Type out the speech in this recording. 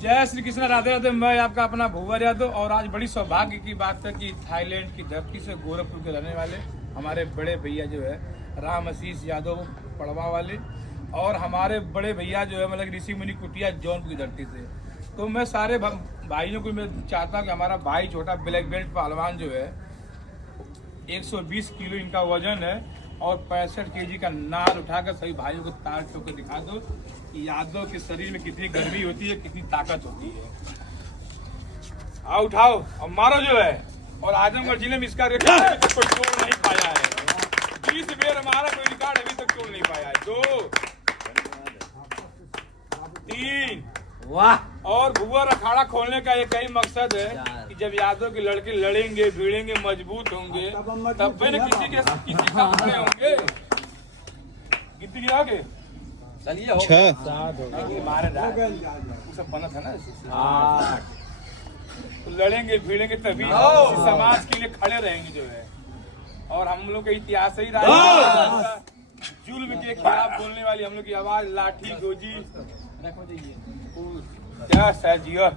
जय श्री कृष्ण, राधे राधे। मैं आपका अपना भुवर यादव और आज बड़ी सौभाग्य की बात है कि थाईलैंड की धरती से गोरखपुर के रहने वाले हमारे बड़े भैया जो है राम आशीष यादव पड़वा वाले और हमारे बड़े भैया जो है मतलब ऋषि मुनि कुटिया जौनपुर की धरती से। तो मैं सारे भाइयों को मैं चाहता हूँ कि हमारा भाई छोटा ब्लैक बेल्ट पहलवान जो है 120 किलो इनका वजन है और 65 केजी का नार उठाकर सभी भाइयों को तार ठोक के दिखा दो कि यादव के शरीर में कितनी गर्मी होती है, कितनी ताकत होती है। आओ उठाओ और मारो जो है। और आजमगढ़ जिले में इसका रिकॉर्ड कोई तोड़ नहीं पाया है। 20 बेर हमारा कोई रिकॉर्ड अभी तक तोड़ नहीं पाया है। 2 3 वाह। और भुवर अखाड़ा खोलने का एक ही मकसद है कि जब यादव के लड़के लड़ेंगे भिड़ेंगे मजबूत होंगे तब फिर किसी का खड़े होंगे। कितनी गिराओगे? चलिए हो 6 मारे सब बना था ना। तो लड़ेंगे भिड़ेंगे तभी समाज के लिए खड़े रहेंगे जो है। और हम लोग का इतिहास ही रहा जुल्म के खिलाफ बोलने वाली हम लोग की आवाज लाठी गोजी क्या सह जियो।